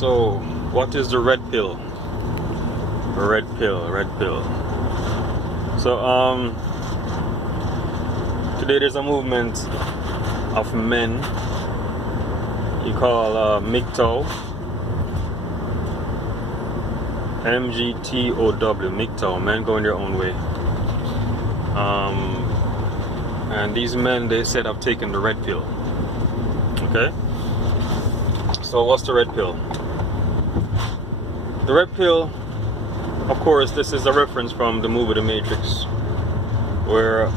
So, what is the red pill? Red pill. So, today there's a movement of men you call MGTOW. MGTOW, MGTOW, men going their own way. And these men, they said, have taken the red pill. Okay? So what's the red pill? The red pill, of course, this is a reference from the movie The Matrix, where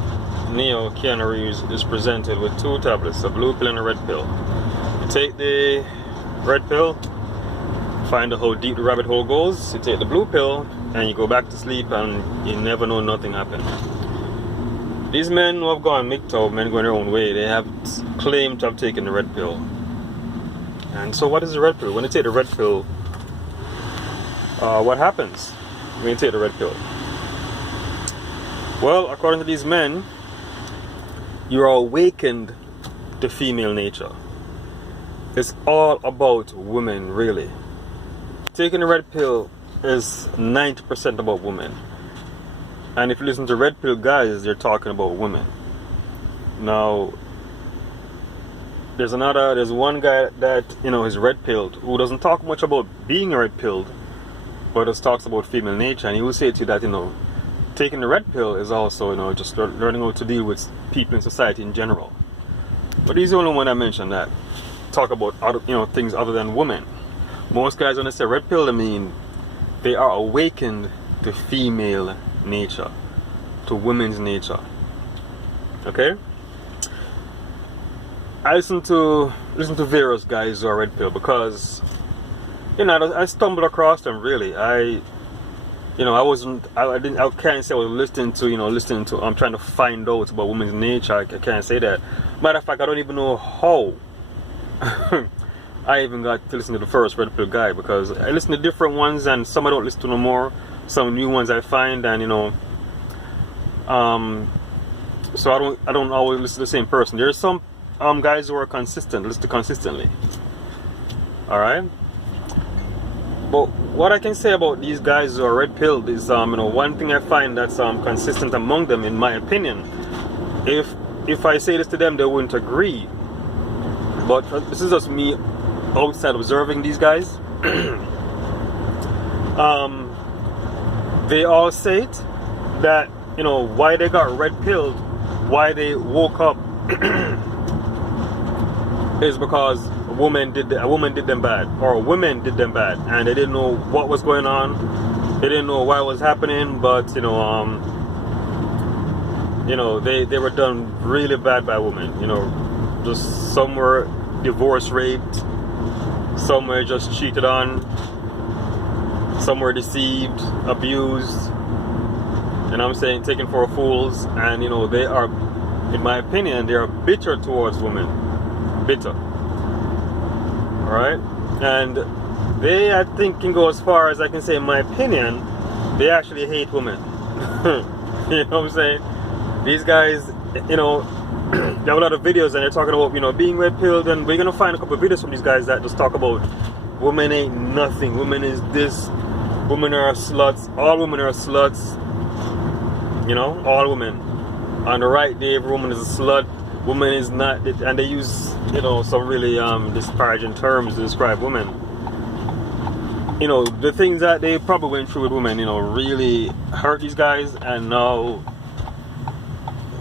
Keanu Reeves is presented with two tablets, a blue pill and a red pill. You take the red pill, find out how deep the rabbit hole goes. You take the blue pill and you go back to sleep and you never know nothing happened. These men who have gone MGTOW, men going their own way, they have claimed to have taken the red pill. And so what is the red pill? When you take the red pill, what happens when you take the red pill? Well, according to these men, you are awakened to female nature. It's all about women, really. Taking the red pill is 90% about women. And if you listen to red pill guys, they're talking about women. Now, there's one guy that, is red pilled, who doesn't talk much about being red pilled, but just talks about female nature. And he will say to you that, taking the red pill is also, just learning how to deal with people in society in general. But he's the only one I mentioned that talk about other, things other than women. Most guys, when they say red pill, I mean they are awakened to female nature, to women's nature. Okay? I listen to various guys who are red pill because I stumbled across them really. I can't say I was listening to I'm trying to find out about women's nature. I can't say that. Matter of fact, I don't even know how I even got to listen to the first red pill guy, because I listen to different ones and some I don't listen to no more. Some new ones I find, and so I don't always listen to the same person. There's some guys who are consistent, listen consistently. Alright? But what I can say about these guys who are red pilled is one thing I find that's consistent among them, in my opinion. If I say this to them, they wouldn't agree. But this is just me outside observing these guys. They all say it, that why they got red pilled, why they woke up is because a woman did them bad, or women did them bad, and they didn't know what was going on. They didn't know why it was happening, but they were done really bad by women. Just some were divorce raped, some were just cheated on, some were deceived, abused, taken for fools, and they are, in my opinion, they are bitter towards women. Bitter. Alright? And they, I think, can go as far as I can say, in my opinion, they actually hate women. You know what I'm saying? These guys, they have a lot of videos and they're talking about, being red pilled, and we're gonna find a couple of videos from these guys that just talk about women ain't nothing, women is this, women are sluts, all women are sluts, all women. On the right day, every woman is a slut, woman is not, and they use, some really disparaging terms to describe women. The things that they probably went through with women, really hurt these guys, and now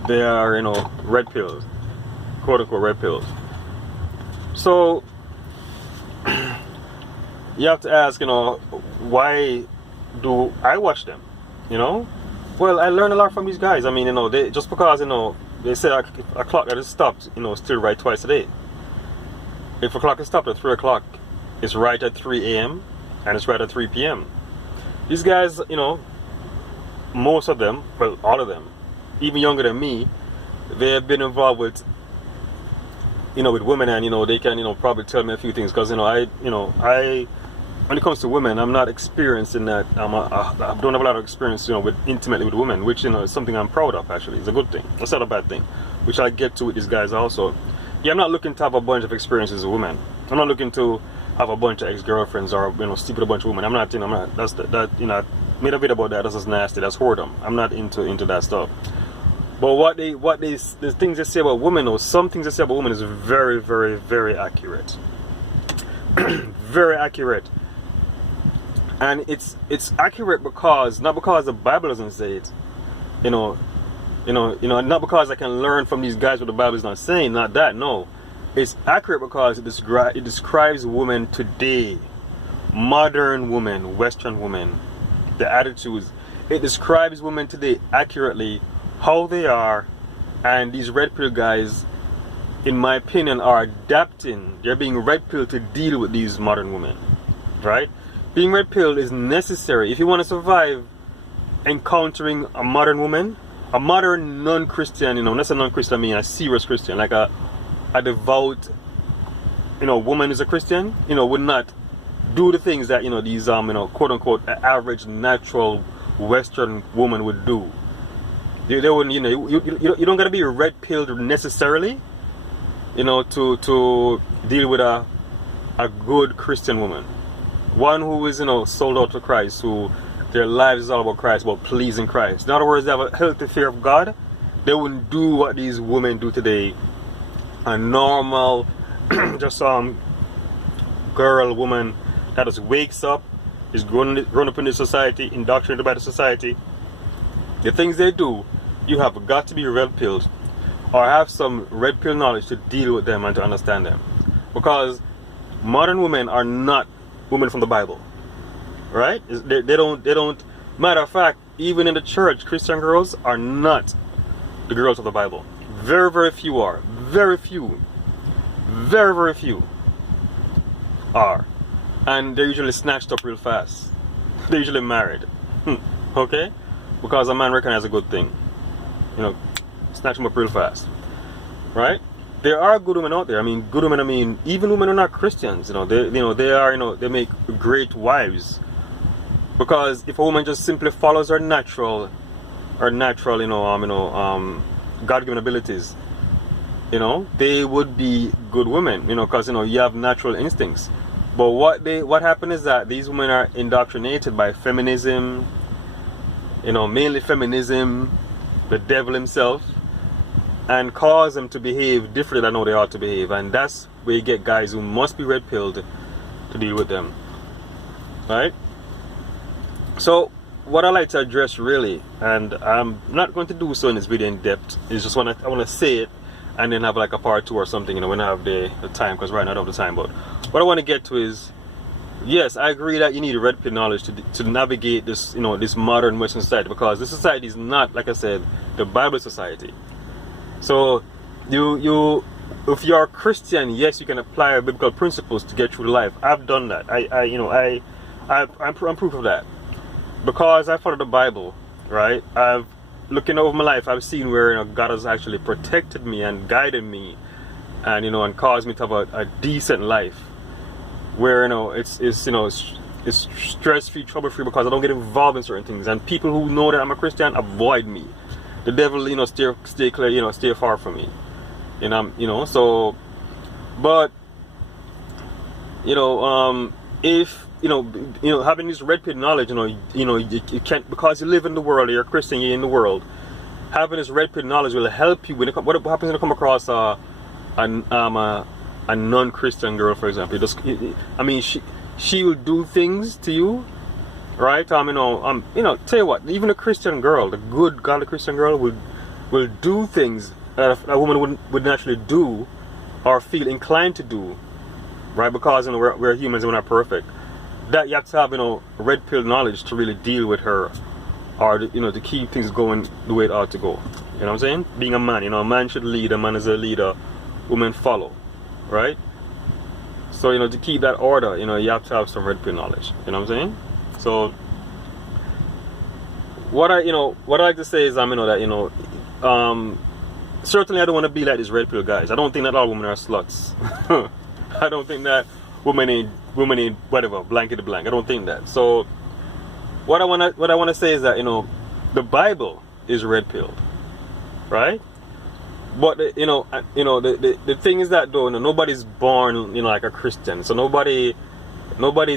they are, red pills, quote unquote red pills. So you have to ask, why do I watch them? Well, I learn a lot from these guys. I mean, they just because they say a clock that is stopped, still right twice a day. If a clock is stopped at 3 o'clock, it's right at 3 a.m. and it's right at 3 p.m. These guys, most of them, well, all of them, even younger than me, they have been involved with, with women, and they can, probably tell me a few things, because I when it comes to women, I'm not experienced in that. I don't have a lot of experience, intimately with women, which is something I'm proud of. Actually, it's a good thing. It's not a bad thing, which I get to with these guys also. Yeah, I'm not looking to have a bunch of experiences with women. I'm not looking to have a bunch of ex-girlfriends or sleep with a bunch of women. I'm not, that made a video about that. That's just nasty. That's whoredom. I'm not into that stuff. But the things they say about women, or some things they say about women, is very, very, very accurate. Very accurate. And it's accurate because, not because the Bible doesn't say it, not because I can learn from these guys what the Bible is not saying, not that, no. It's accurate because it describes women today, modern women, Western women, the attitudes. It describes women today accurately, how they are, and these red pill guys, in my opinion, are adapting. They're being red pilled to deal with these modern women, right? Being red pilled is necessary if you want to survive encountering a modern woman, a modern non-Christian. When I say non-Christian, I mean a serious Christian, like a devout, woman is a Christian, would not do the things that these quote unquote average natural Western woman would do. They wouldn't, you don't gotta be red pilled necessarily, to deal with a good Christian woman, one who is sold out to Christ, who their lives is all about Christ, about pleasing Christ. In other words, they have a healthy fear of God. They wouldn't do what these women do today. A normal, just girl, woman that just wakes up, is grown up in the society, indoctrinated by the society. The things they do, you have got to be red pilled, or have some red pill knowledge to deal with them and to understand them. Because modern women are not women from the Bible, right? They don't. Matter of fact, even in the church, Christian girls are not the girls of the Bible. Very, very few are. Very few. Very, very few are. And they're usually snatched up real fast. They're usually married. Okay? Because a man recognizes a good thing. Snatch them up real fast. Right? There are good women out there. I mean, good women, even women who are not Christians, they make great wives. Because if a woman just simply follows her natural, God-given abilities, they would be good women, because you have natural instincts. But what happened is that these women are indoctrinated by feminism, mainly feminism, the devil himself, and cause them to behave differently than how they ought to behave. And that's where you get guys who must be red pilled to deal with them, right? So what I like to address really, and I'm not going to do so in this video in depth, is just I want to say it and then have like a part 2 or something, when I have the time, because right now I don't have the time. But what I want to get to is, yes, I agree that you need red pill knowledge to navigate this, this modern Western society, because this society is not, like I said, the Bible society. So if you're a Christian, yes, you can apply biblical principles to get through life. I've done that. I'm proof of that. Because I follow the Bible, right? Looking over my life, I've seen where God has actually protected me and guided me, and and caused me to have a decent life, where it's stress-free, trouble-free, because I don't get involved in certain things. And people who know that I'm a Christian avoid me. The devil, stay clear, stay far from me. So, but if having this red pill knowledge, you can't, because you live in the world, you're a Christian, you're in the world. Having this red pill knowledge will help you what happens when you come across a non-Christian girl, for example. She will do things to you, right? Tell you what, even a Christian girl, the good godly Christian girl, will do things that a woman would naturally do or feel inclined to do, right? Because we're humans and we're not perfect. That you have to have red pill knowledge to really deal with her, or to keep things going the way it ought to go. You know what I'm saying? Being a man, a man should lead. A man is a leader. Women follow, right? So to keep that order, you have to have some red pill knowledge. You know what I'm saying? So what I like to say is that certainly I don't want to be like these red pill guys. I don't think that all women are sluts. I don't think that women in whatever blankety blank. I don't think that. So what I want to say is that the Bible is red pilled, right? But the thing is that though, nobody's born like a Christian, so nobody's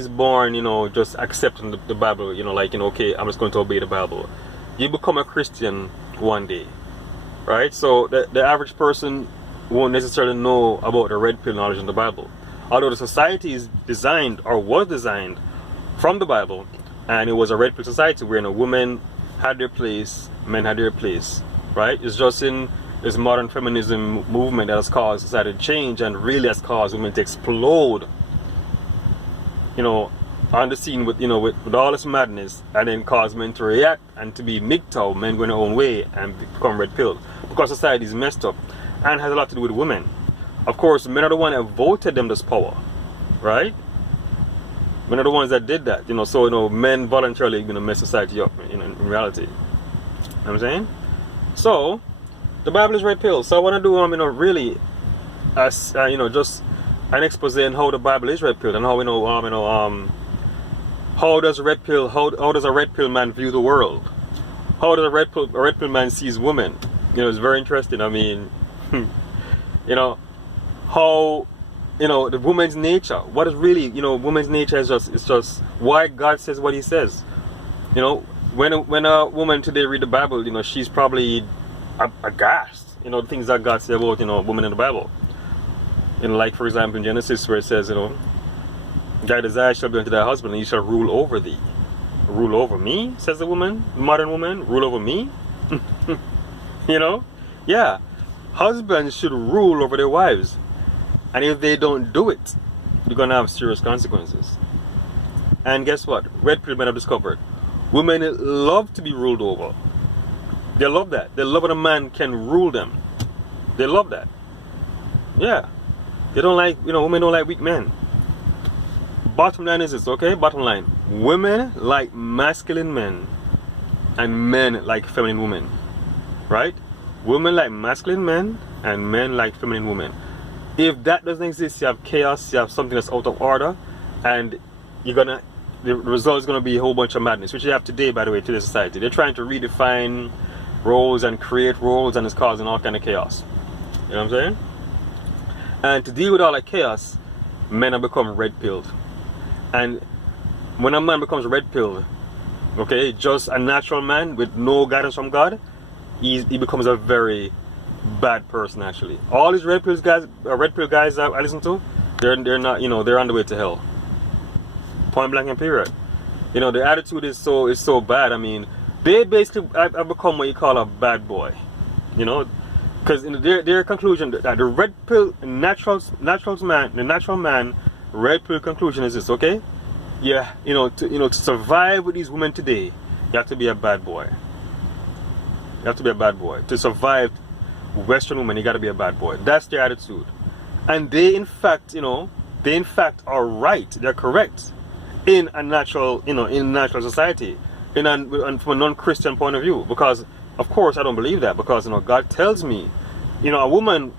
born just accepting the Bible, like okay, I'm just going to obey the Bible. You become a Christian one day, right? So the average person won't necessarily know about the red pill knowledge in the Bible, although the society is designed or was designed from the Bible, and it was a red pill society where women had their place, men had their place, right? It's just in this modern feminism movement that has caused society to change and really has caused women to explode, on the scene with all this madness, and then cause men to react and to be MGTOW, men going their own way and become red pilled because society is messed up and has a lot to do with women. Of course, men are the ones that voted them this power, right? Men are the ones that did that, so men voluntarily mess society up in reality. You know what I'm saying? So the Bible is red pill. So I want to do really as just an expose on how the Bible is red pill and how how does a red pill man view the world? How does a red pill man sees women? It's very interesting. I mean, how the woman's nature. What is really woman's nature is just why God says what He says. When a woman today read the Bible, she's probably aghast. The things that God said about women in the Bible. Like for example in Genesis where it says, thy desire shall be unto thy husband, and he shall rule over thee. Rule over me, says the woman, the modern woman. Rule over me. Yeah. Husbands should rule over their wives, and if they don't do it, they're gonna have serious consequences. And guess what? Red pill men have discovered women love to be ruled over. They love that. They love when a man can rule them. They love that. Yeah. They don't like, women don't like weak men. Bottom line is this, okay? Bottom line. Women like masculine men, and men like feminine women. Right? Women like masculine men, and men like feminine women. If that doesn't exist, you have chaos, you have something that's out of order, and the result is gonna be a whole bunch of madness, which you have today, by the way, to the society. They're trying to redefine roles and create roles, and it's causing all kind of chaos. You know what I'm saying? And to deal with all that chaos, men have become red pilled. And when a man becomes red pilled, okay, just a natural man with no guidance from God, he becomes a very bad person actually. All these red pill guys that I listen to, they're not, they're on the way to hell. Point blank and period. The attitude is so bad. I mean, they basically have become what you call a bad boy. Because their conclusion that the red pill the natural man red pill conclusion is this, okay? Yeah, to survive with these women today, you have to be a bad boy. You have to be a bad boy. To survive Western women, you gotta be a bad boy. That's their attitude. And they in fact are right. They're correct in a natural, in a natural society, from a non-Christian point of view. Because of course I don't believe that, because God tells me, a woman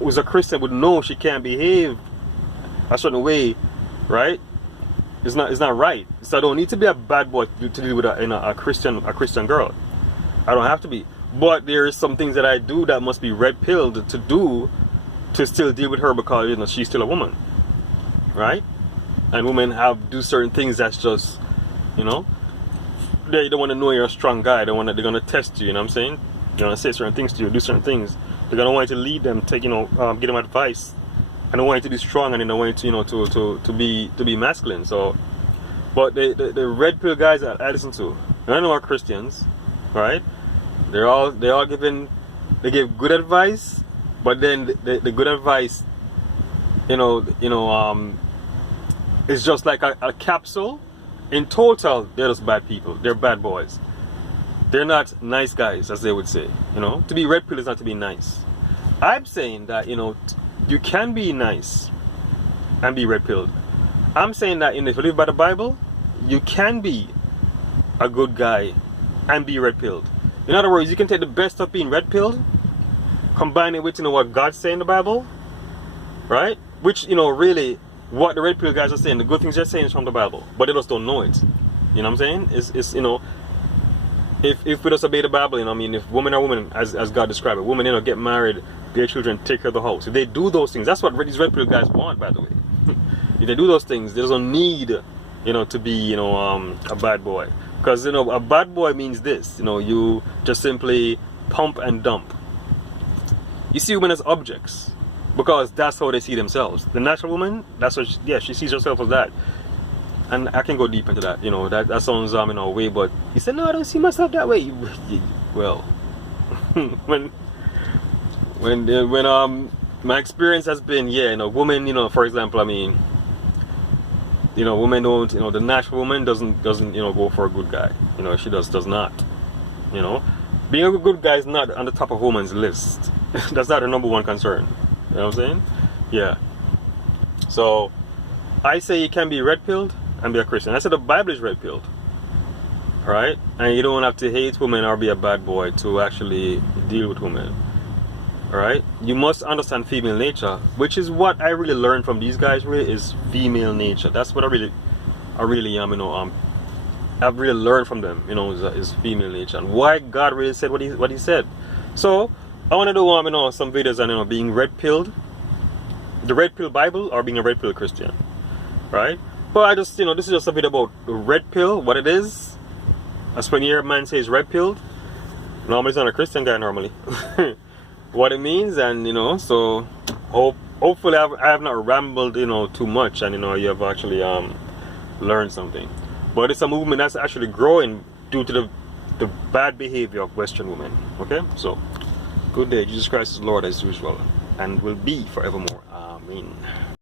who's a Christian would know she can't behave a certain way, right? It's not right. So I don't need to be a bad boy to deal with a Christian girl. I don't have to be. But there is some things that I do that must be red pilled to do to still deal with her, because she's still a woman, right? And women do certain things that's just, they don't want to know you're a strong guy. They're gonna test you. You know what I'm saying? They're gonna say certain things to you, do certain things. They're gonna want you to lead them, give them advice, and they want you to be strong, and they want you to be masculine. So, but the red pill guys that I listen to, none of them are Christians, right? They give good advice, but then the good advice, is just like a capsule. In total, they're just bad people. They're bad boys. They're not nice guys, as they would say. To be red pill is not to be nice. I'm saying that you can be nice and be red pilled. I'm saying that if you live by the Bible, you can be a good guy and be red pilled. In other words, you can take the best of being red pilled, combine it with what God's saying in the Bible, right? Which really what the red pill guys are saying, the good things they're saying is from the Bible, but they just don't know it. You know what I'm saying? It's if we just obey the Bible, you know, I mean, if women are women, as God described it, women, you know, get married, their children, take care of the house. If they do those things, that's what these red pill guys want, by the way. If they do those things, there's no need, you know, to be, you know, a bad boy. Because, you know, a bad boy means this, you know, you just simply pump and dump. You see women as objects, because that's how they see themselves. The natural woman, that's what, she sees herself as that. And I can go deep into that, you know, that sounds, you know, way, but you said, no, I don't see myself that way. Well, when my experience has been, you know, women, you know, for example, I mean, you know, women don't, you know, the natural woman doesn't, you know, go for a good guy. You know, she does not. You know, being a good guy is not on the top of woman's list. That's not her number one concern. You know what I'm saying? Yeah. So, I say you can be red-pilled and be a Christian. I said the Bible is red-pilled. Alright? And you don't have to hate women or be a bad boy to actually deal with women. Alright? You must understand female nature, which is what I really learned from these guys, really, is female nature. That's what I really you know, I've really learned from them, you know, is female nature. And why God really said what he said. So, I want to do, you know, some videos on, you know, being red-pilled, the red-pill Bible, or being a red-pill Christian. Right? But I just, you know, this is just a video about the red pill, what it is. As when you hear a man says red pilled, normally it's not a Christian guy normally. What it means, and, you know, so hopefully I have not rambled, you know, too much, and, you know, you have actually learned something. But it's a movement that's actually growing due to the bad behavior of Western women. Okay? So, good day. Jesus Christ is Lord as usual, and will be forevermore. Amen.